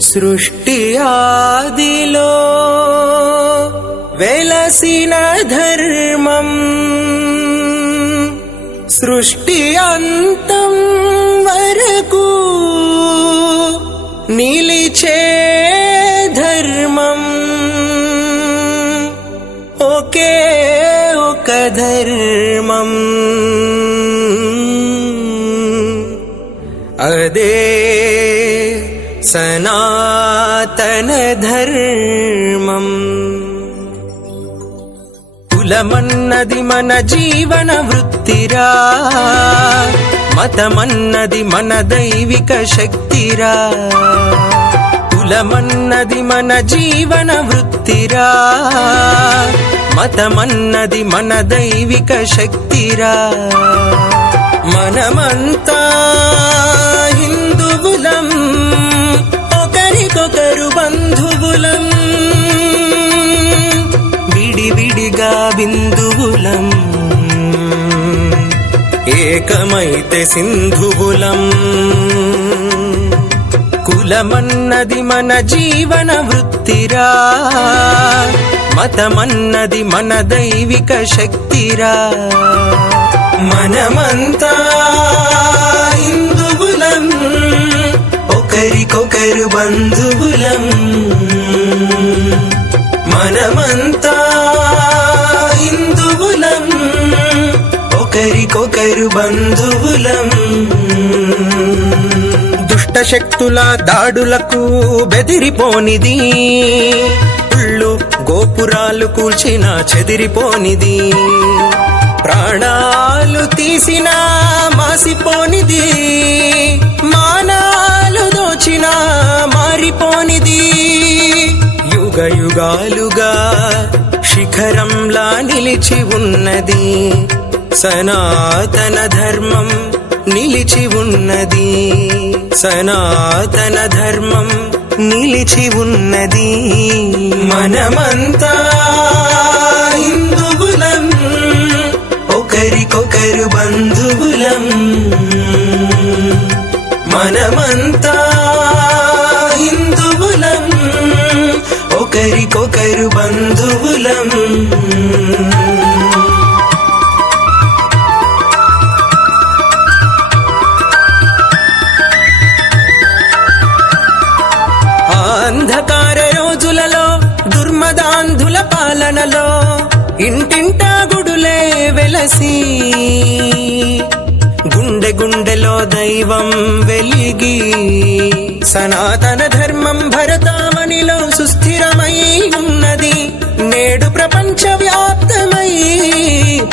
సృష్టి ఆదిలో వెలసిన ధర్మం సృష్టి అంతం వరకు నిలిచే ధర్మం. ఒకే ఒక ధర్మం. అదే సనా ధర్మం కులమన్నది మన జీవన వృత్తిరా మతమన్నది మన దైవిక శక్తిరా కులమన్నది మన జీవన వృత్తిరా మతమన్నది మన దైవిక శక్తిరా మనమంతా బిందువులం విడివిడిగా బిందువులం ఏకమైతే సింధువులం. కులమన్నది మన జీవన వృత్తిరా మతమన్నది మన దైవిక శక్తిరా. మనమంతా హిందువులం ఒకరికొకరు బంధువులం. మనమంతా హిందువులం ఒకరికొకరు బంధువులం. దుష్ట శక్తుల దాడులకు బెదిరిపోనిది ఉళ్ళు గోపురాలు కూల్చిన చెదిరిపోనిది. ప్రాణాలు తీసిన మాసిపోనిది మానాలు దోచిన మారిపోనిది. యుగయుగాలుగా శిఖరంలా నిలిచి ఉన్నది. సనాతన ధర్మం నిలిచి ఉన్నది. సనాతన ధర్మం నిలిచి ఉన్నది. మనమంతా హిందువులం ఒకరికొకరు బంధువులం. మనమంతా ఒకరికొకరు బంధువులం? అంధకార రోజులలో దుర్మదాంధుల పాలనలో ఇంటింటా గుడులే వెలసి గుండె గుండెలో దైవం వెలిగి సనాతన ధర్మం భరతామణిలో సుస్థిరమై ఉన్నది. నేడు ప్రపంచ వ్యాప్తమై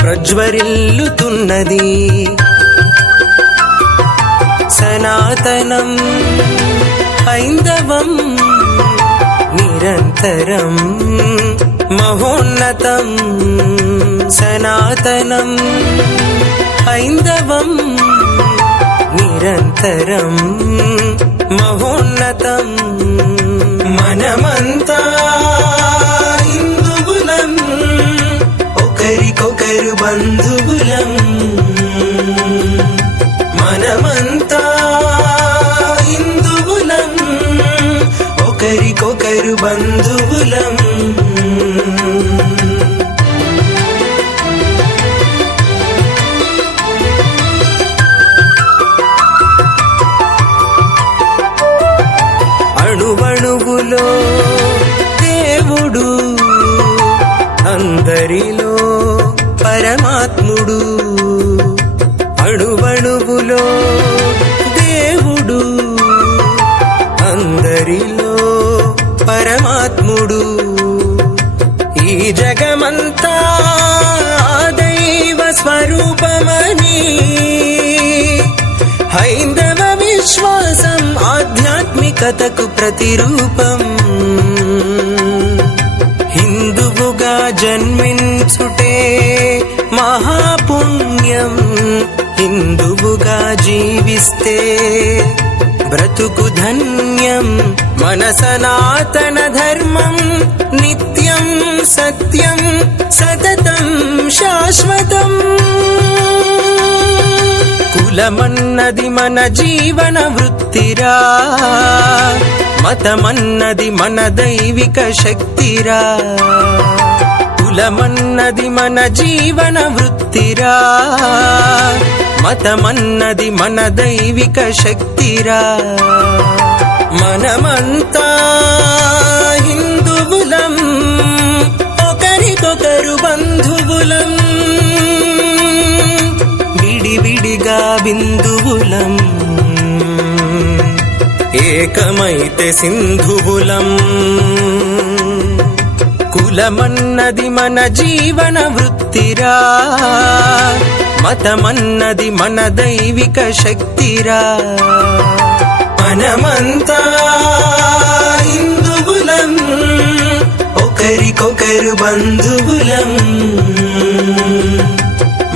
ప్రజ్వరిల్లుతున్నది. సనాతనం హైందవం నిరంతరం మహోన్నతం సనాతనం హైందవం నిరంతరం మహోన్నతం మనమంతా హిందువులం ఒకరికొకరు బంధువులం. మనమంతా ఒకరికొకరు బంధువులం. అణువణువులో దేవుడు అందరిలో పరమాత్ముడు. అణువణువులో ఆత్ముడు. ఈ జగమంతా దైవ స్వరూపమని. హైందవ విశ్వాసం ఆధ్యాత్మికతకు ప్రతిరూపం. హిందువుగా జన్మించుటే మహాపుణ్యం. హిందువుగా జీవిస్తే బ్రతుకు ధన్యం మన సనాతన ధర్మం నిత్యం సత్యం సతతం శాశ్వతం. కులమన్నది మన జీవన వృత్తిరా మతమన్నది మన దైవిక శక్తిరా. కులమన్నది మన జీవన వృత్తిరా మతమన్నది మన దైవిక శక్తిరా. మనమంతా హిందువులం ఒకరికొకరు బంధువులం విడివిడిగా బిందువులం ఏకమైతే సింధువులం. కులమన్నది మన జీవన వృత్తిరా. మతమన్నది మన దైవిక శక్తిరా. మనమంతా హిందువులం ఒకరికొకరు బంధువులం.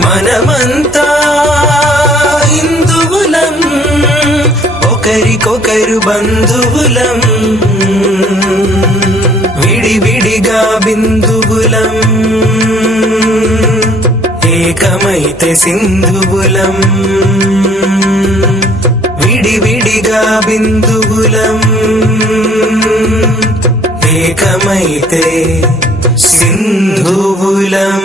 మనమంతా హిందువులం ఒకరికొకరు బంధువులం. విడివిడిగా బిందువులం ఏకమైతే సింధువులం. విడివిడిగా బిందువులం. ఏకమైతే సింధువులం.